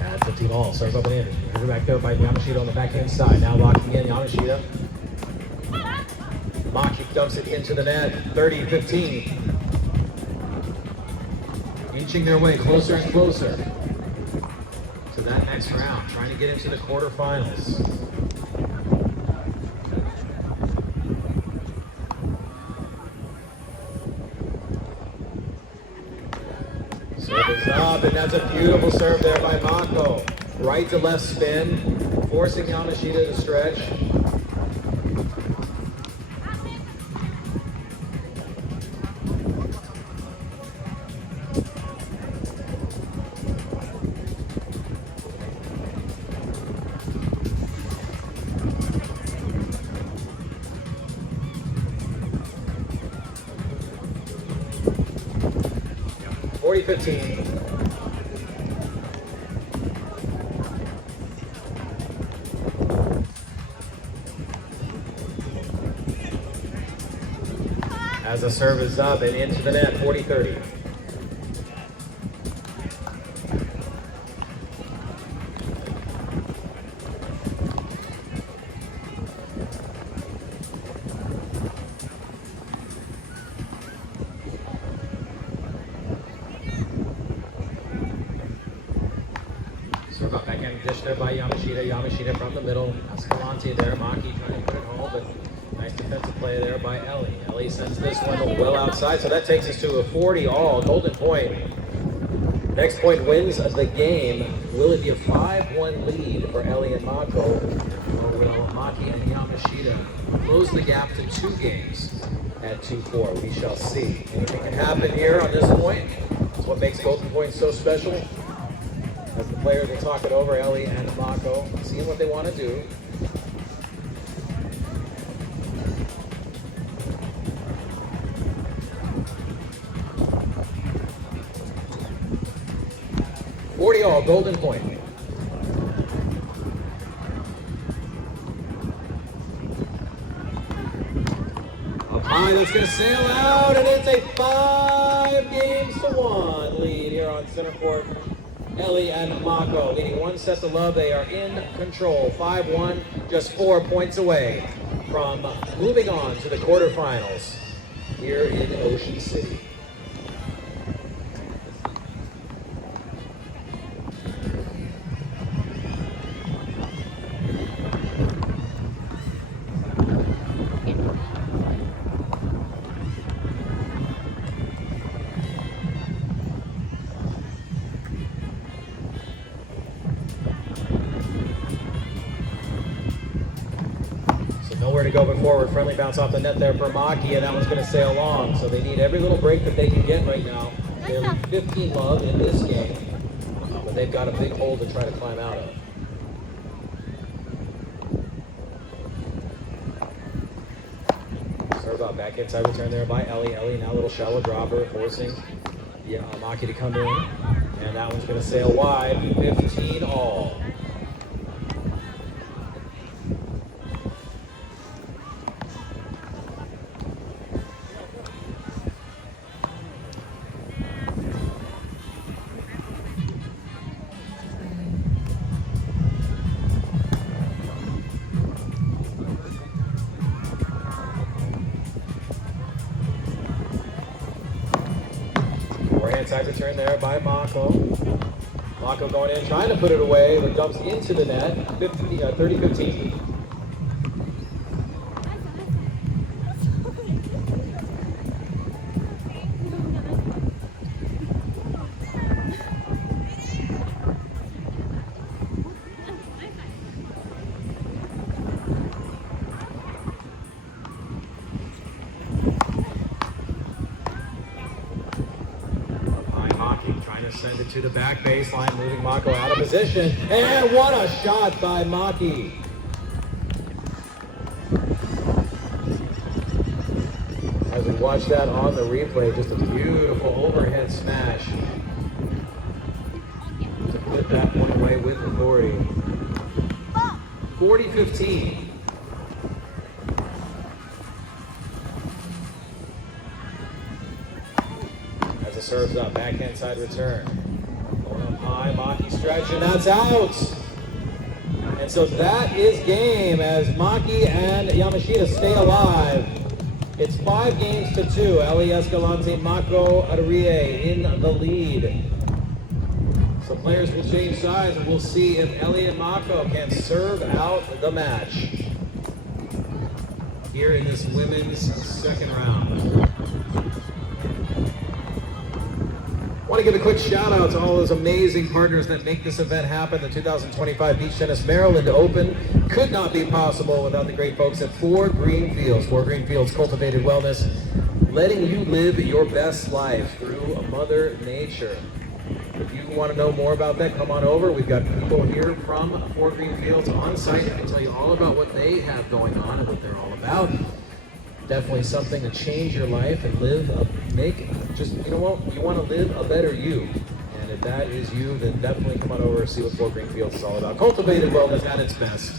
At 15 all, serve up and in. Here's back there by Yamashita on the backhand side. Now locking in Yamashita. Maki dumps it into the net. 30-15. Inching their way closer and closer to that next round. Trying to get into the quarterfinals. Serve is up, and that's a beautiful serve there by Mako. Right to left spin, forcing Yamashita to stretch. Yeah, 40-15. As the serve is up and into the net, 40-30. Serve up backhand dish there by Yamashita. Yamashita from the middle. Escalante there. Maki trying to put it home, but nice defensive play there by Ellie. Ellie sends this one well outside, so that takes us to a 40 all. Golden point. Next point wins the game. Will it be a 5-1 lead for Ellie and Mako? Or will Maki and Yamashita close the gap to 2 games at 2-4? We shall see. Anything can happen here on this point. That's what makes Golden Point so special. As the players will talk it over, Ellie and Mako, seeing what they want to do. All, Golden Point. Up high, that's going to sail out, and it's a 5-1 lead here on center court. Ellie and Mako leading 1 set to love. They are in control. 5-1, just 4 points away from moving on to the quarterfinals here in Ocean City. Nowhere to go but forward. Friendly bounce off the net there for Maki, and that one's going to sail long. So they need every little break that they can get right now. They're 15 love in this game, but they've got a big hole to try to climb out of. Serve up, back inside return there by Ellie. Ellie now a little shallow dropper, forcing Maki to come in. And that one's going to sail wide, 15 all. Forehand side return there by Mako. Mako going in, trying to put it away, but dumps into the net, 30-15. Trying to send it to the back baseline, moving Mako out of position. And what a shot by Maki. As we watch that on the replay, just a beautiful overhead smash to put that one away with authority. 40-15. As it serves up, backhand side return. Going up high, Maki stretch, and that's out. And so that is game as Maki and Yamashita stay alive. It's 5-2. Eli Escalante, Mako Arie in the lead. So players will change sides, and we'll see if Eli and Mako can serve out the match here in this women's second round. I want to give a quick shout out to all those amazing partners that make this event happen. The 2025 Beach Tennis Maryland Open could not be possible without the great folks at 4 Green Fields. 4 Green Fields Cultivated Wellness, letting you live your best life through Mother Nature. If you want to know more about that, come on over. We've got people here from 4 Green Fields on site that can tell you all about what they have going on and what they're all about. Definitely something to change your life and live, you want to live a better you. And if that is you, then definitely come on over and see what 4 Green Fields is all about. Cultivated wellness at its best.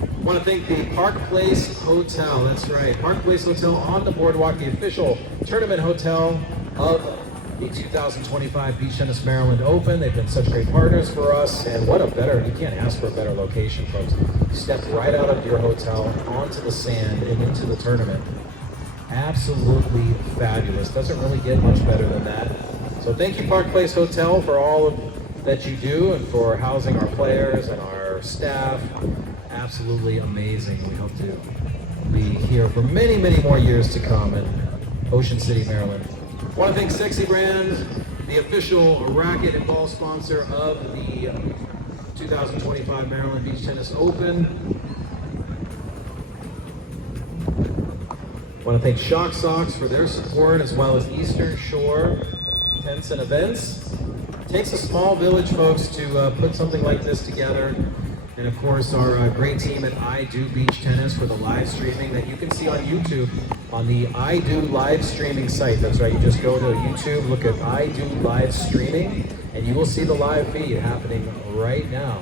I want to thank the Park Place Hotel. That's right, Park Place Hotel on the boardwalk, the official tournament hotel of the 2025 Beach Tennis Maryland Open. They've been such great partners for us, and you can't ask for a better location, folks. Step right out of your hotel onto the sand and into the tournament. Absolutely fabulous. Doesn't really get much better than that. So thank you, Park Place Hotel, for all that you do and for housing our players and our staff. Absolutely amazing. We hope to be here for many, many more years to come in Ocean City, Maryland. I want to thank Sexy Brand, the official racket and ball sponsor of the 2025 Maryland Beach Tennis Open. I want to thank Shock Socks for their support, as well as Eastern Shore Tents and Events. It takes a small village, folks, to put something like this together. And of course, our great team at I Do Beach Tennis for the live streaming that you can see on YouTube on the I Do live streaming site. That's right, you just go to YouTube, look at I Do live streaming, and you will see the live feed happening right now.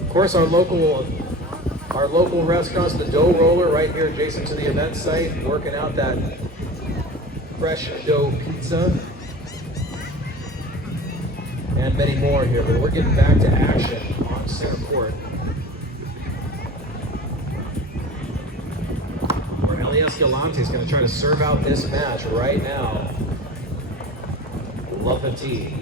Of course, our local restaurants, the Dough Roller right here adjacent to the event site, working out that fresh dough pizza. And many more here, but we're getting back to action on center court. Where Eli Escalante is going to try to serve out this match right now. Love the tee.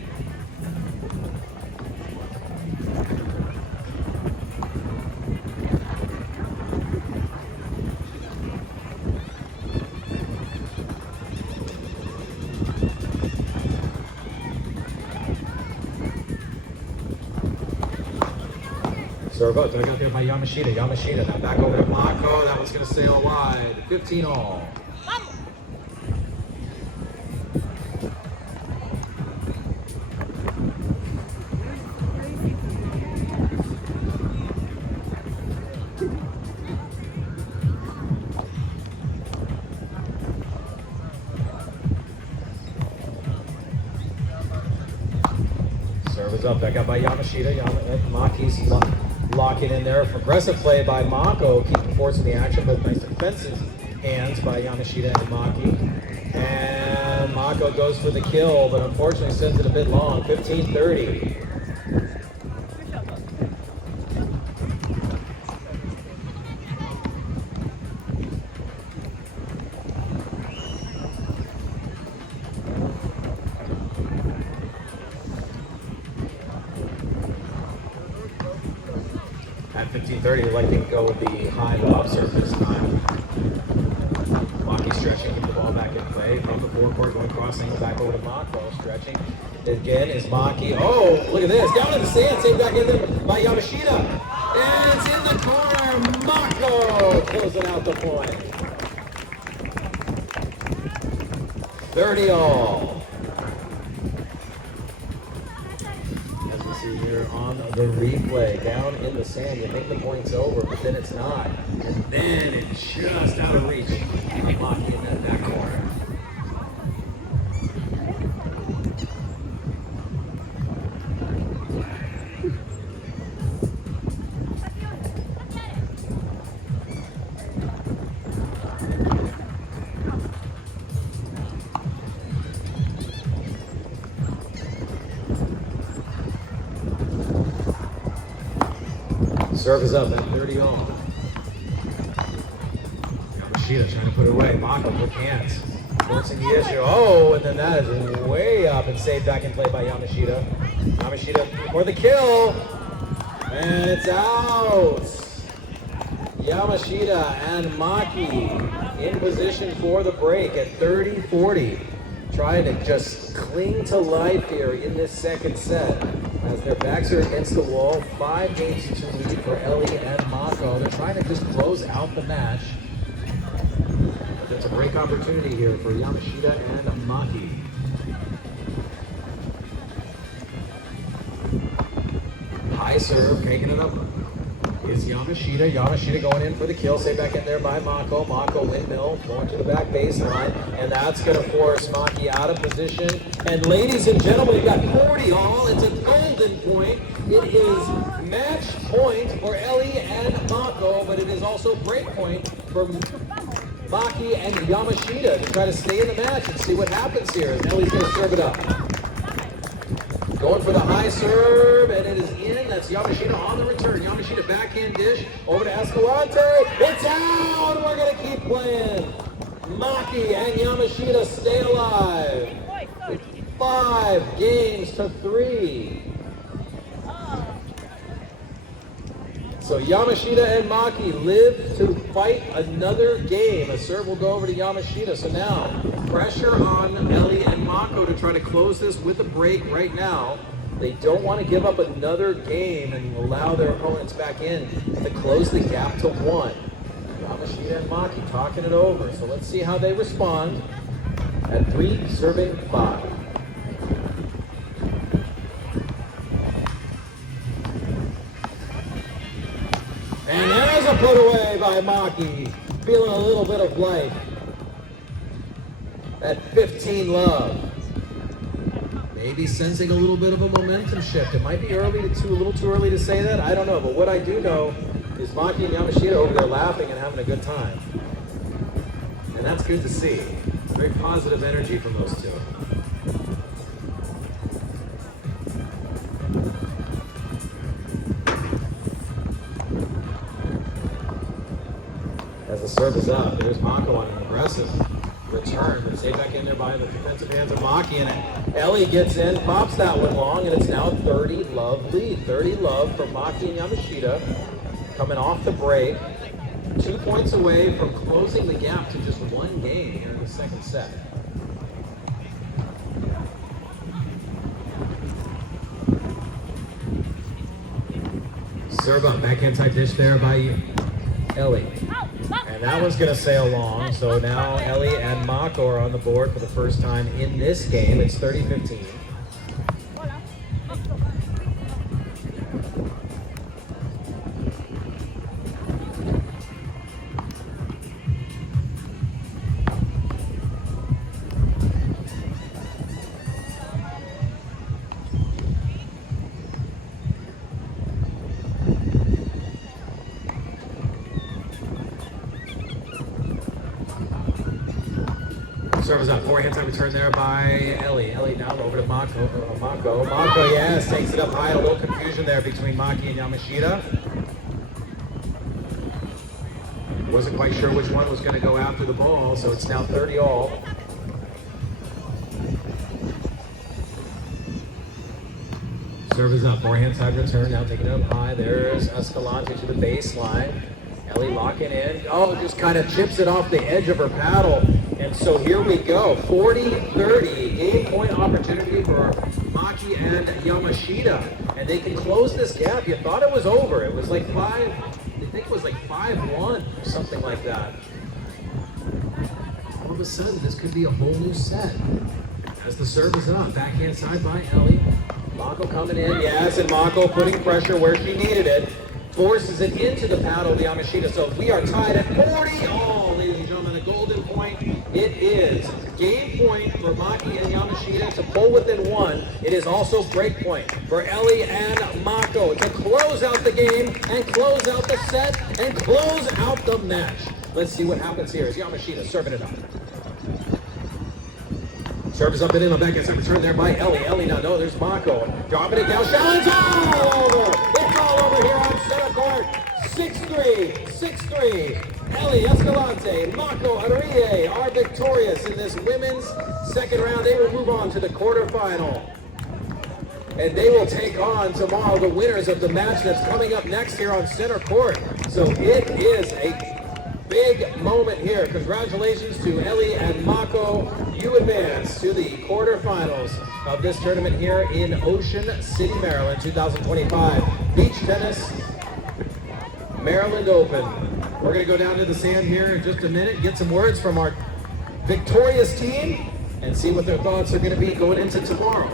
Serve up, dug out there by Yamashita. Yamashita, now back over to Mako. That one's going to sail wide. 15 all. back out by Yamashita. Maki's locking in there. Aggressive play by Mako, keeping forcing the action, but nice defensive hands by Yamashita and Maki. And Mako goes for the kill, but unfortunately sends it a bit long. 15-30. At 15-30, we'd like to go with the high lob serve this time. Maki stretching, keep the ball back in play. From the forecourt, going crossing back over to Mako. Stretching again is Maki. Oh, look at this. Down in the sand, same back in there by Yamashita. And it's in the corner. Mako closing out the point. 30-all. As we see here on the replay, down in the sand, you think the point's over, but then it's not. And then it's just out of reach. Maki in that corner. Serve is up at 30-all. Yamashita trying to put it away. Mako, quick hands. Forcing the issue. Oh, and then that is way up and saved back in play by Yamashita. Yamashita for the kill. And it's out. Yamashita and Maki in position for the break at 30-40. Trying to just cling to life here in this second set. As their backs are against the wall, 5 games to lead for Ellie and Mako. They're trying to just close out the match. That's a break opportunity here for Yamashita and Maki. High serve, taking it up is Yamashita. Yamashita going in for the kill. Stay back in there by Mako. Mako windmill going to the back baseline. And that's going to force Maki out of position. And ladies and gentlemen, we've got 40-all. It's a golden point. It is match point for Ellie and Mako, but it is also break point for Maki and Yamashita to try to stay in the match and see what happens here. As Ellie's going to serve it up. Going for the high serve, and it is in. That's Yamashita on the return. Yamashita backhand dish over to Escalante. It's out! We're going to keep playing. Maki and Yamashita stay alive. 5 games to 3. So Yamashita and Maki live to fight another game. A serve will go over to Yamashita. So now, pressure on Ellie and Mako to try to close this with a break right now. They don't want to give up another game and allow their opponents back in to close the gap to 1. Yamashita and Maki talking it over. So let's see how they respond at 3 serving 5. And there's a put away by Maki. Feeling a little bit of life at 15 love. Maybe sensing a little bit of a momentum shift. It might be a little too early to say that. I don't know. But what I do know is Maki and Yamashita over there laughing and having a good time. And that's good to see. Very positive energy from those two. As the serve is up, there's Mako on an aggressive return, but stay back in there by the defensive hands of Maki, and Ellie gets in, pops that one long, and it's now 30 love lead. 30 love for Maki and Yamashita coming off the break. 2 points away from closing the gap to just 1 game here in the second set. Serve up, backhand type dish there by Ellie. And that one's going to sail long, so now Ellie and Mako are on the board for the first time in this game. It's 30-15. Service up. Forehand side return there by Ellie. Ellie down over to Mako. Mako, yes, takes it up high. A little confusion there between Maki and Yamashita. Wasn't quite sure which one was going to go after the ball, so it's now 30 all. Service up. Forehand side return. Now taking it up high. There's Escalante to the baseline. Ellie locking in. Oh, just kind of chips it off the edge of her paddle. And so here we go. 40-30. Game point opportunity for Maki and Yamashita. And they can close this gap. You thought it was over. It was like I think it was like 5-1 or something like that. All of a sudden, this could be a whole new set. As the serve is up. Backhand side by Ellie. Mako coming in. Yes, and Mako putting pressure where she needed it. Forces it into the paddle of Yamashita. So we are tied at 40 all, ladies and gentlemen. A golden point. It is game point for Maki and Yamashita to pull within one. It is also break point for Ellie and Mako to close out the game and close out the set and close out the match. Let's see what happens here as Yamashita serving it up. Service up and in on backhand side return there by Ellie. Ellie now, no, there's Mako. Dropping it down. Shot, it's all over. It's all over here on center court. 6-3, 6-3. Ellie Escalante, Mako Arrie are victorious in this women's second round. They will move on to the quarterfinal. And they will take on tomorrow the winners of the match that's coming up next here on center court. So it is a big moment here. Congratulations to Ellie and Mako. You advance to the quarterfinals of this tournament here in Ocean City, Maryland, 2025 Beach Tennis Maryland Open. We're going to go down to the sand here in just a minute, get some words from our victorious team, and see what their thoughts are going to be going into tomorrow.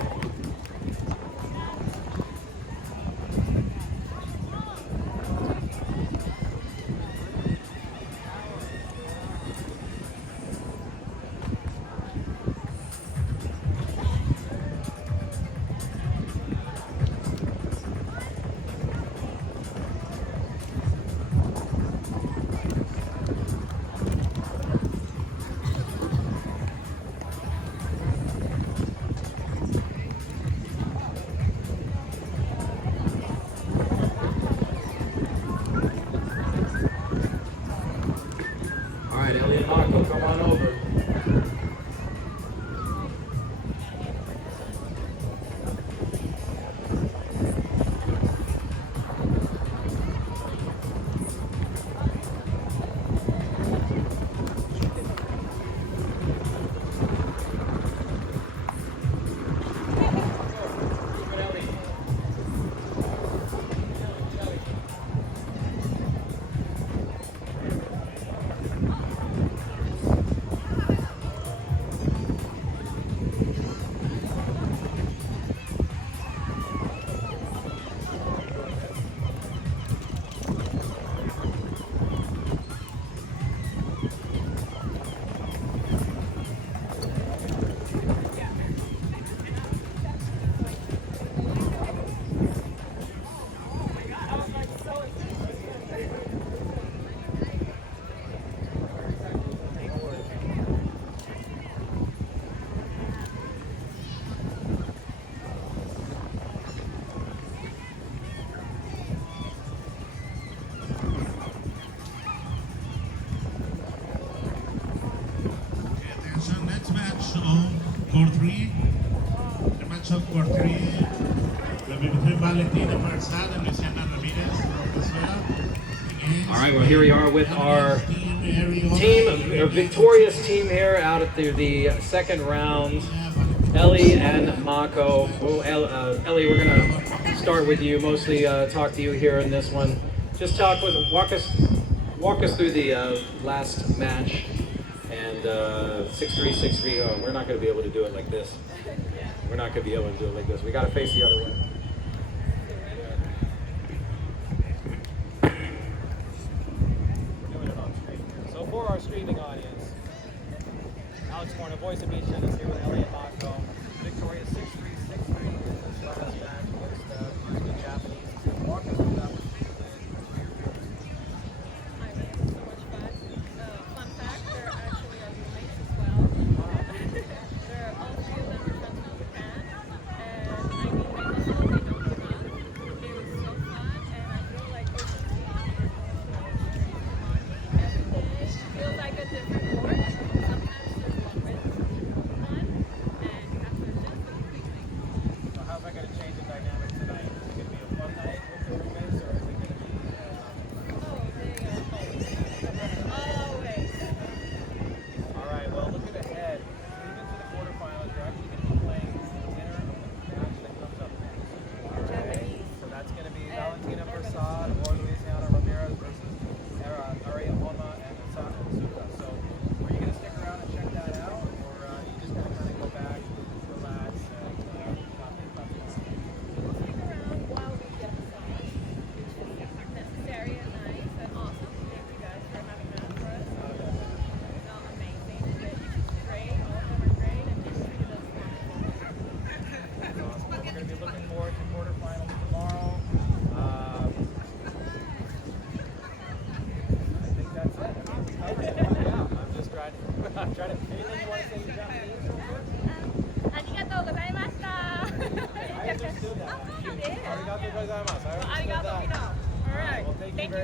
Ellie and Mako, come on over. Court 3, the match of Court 3 will be between Valentina Marzad and Luciana Ramirez from Venezuela. All right, well, here we are with our team, our victorious team here out at the second round. Ellie and Mako. Well, Ellie, we're going to start with you, mostly talk to you here in this one. Just walk us through the last match. And 6-3, 6-3. Oh, we're not going to be able to do it like this. We're not going to be able to do it like this. We got to face the other way. So for our streaming audience, Alex Warner, voice of Beach Tennis here with Ellie and Mako. Victorious 6-3, 6-3. This last match against the Japanese. Walk us through that one.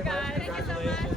very much. guys. Thank you so much. Congratulations.